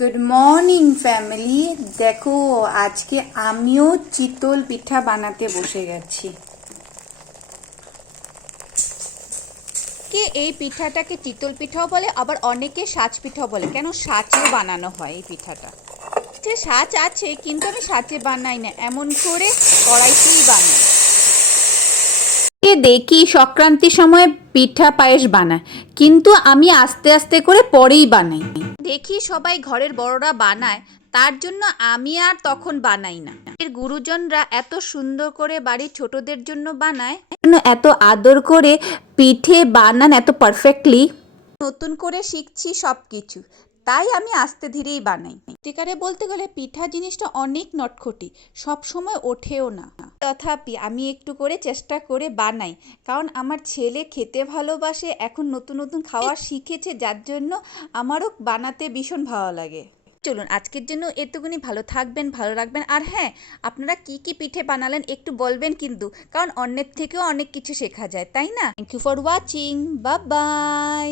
Good morning family. দেখো আজকে আমিও চিতল পিঠা বানাতে বসে গেছি। কে এই পিঠাটাকে চিতল পিঠাও বলে, আবার অনেকে সাজ পিঠাও বলে। কেন সাচেও বানানো হয় এই পিঠাটা? যে সাচ আছে কিন্তু আমি সাচে বানাই না, এমন করে কড়াইতেই বানাই। দেখি সংক্রান্তির সময় পিঠা পায়েস বানায়, কিন্তু আমি আস্তে আস্তে করে পরেই বানাই। দেখি সবাই ঘরের বড়রা বানায়, তার জন্য আমি আর তখন বানাই না। এর গুরুজনরা এত সুন্দর করে বাড়ির ছোটদের জন্য বানায়, এত আদর করে পিঠে বানান এত পারফেক্টলি। নতুন করে শিখছি সব কিছু, তাই আমি আস্তে ধীরেই বানাই। সত্যিকারে বলতে গেলে পিঠা জিনিসটা অনেক নটখটি, সব সময় ওঠেও না। তথাপি আমি একটু করে চেষ্টা করে বানাই, কারণ আমার ছেলে খেতে ভালোবাসে, এখন নতুন নতুন খাওয়া শিখেছে, যার জন্য আমারও বানাতে ভীষণ ভালো লাগে। চলুন আজকের জন্য এতটুকুনি। ভালো থাকবেন, ভালো রাখবেন। আর হ্যাঁ, আপনারা কি কি পিঠে বানালেন একটু বলবেন কিন্তু, কারণ অন্যের থেকেও অনেক কিছু শেখা যায়, তাই না? Thank you for watching. Bye by.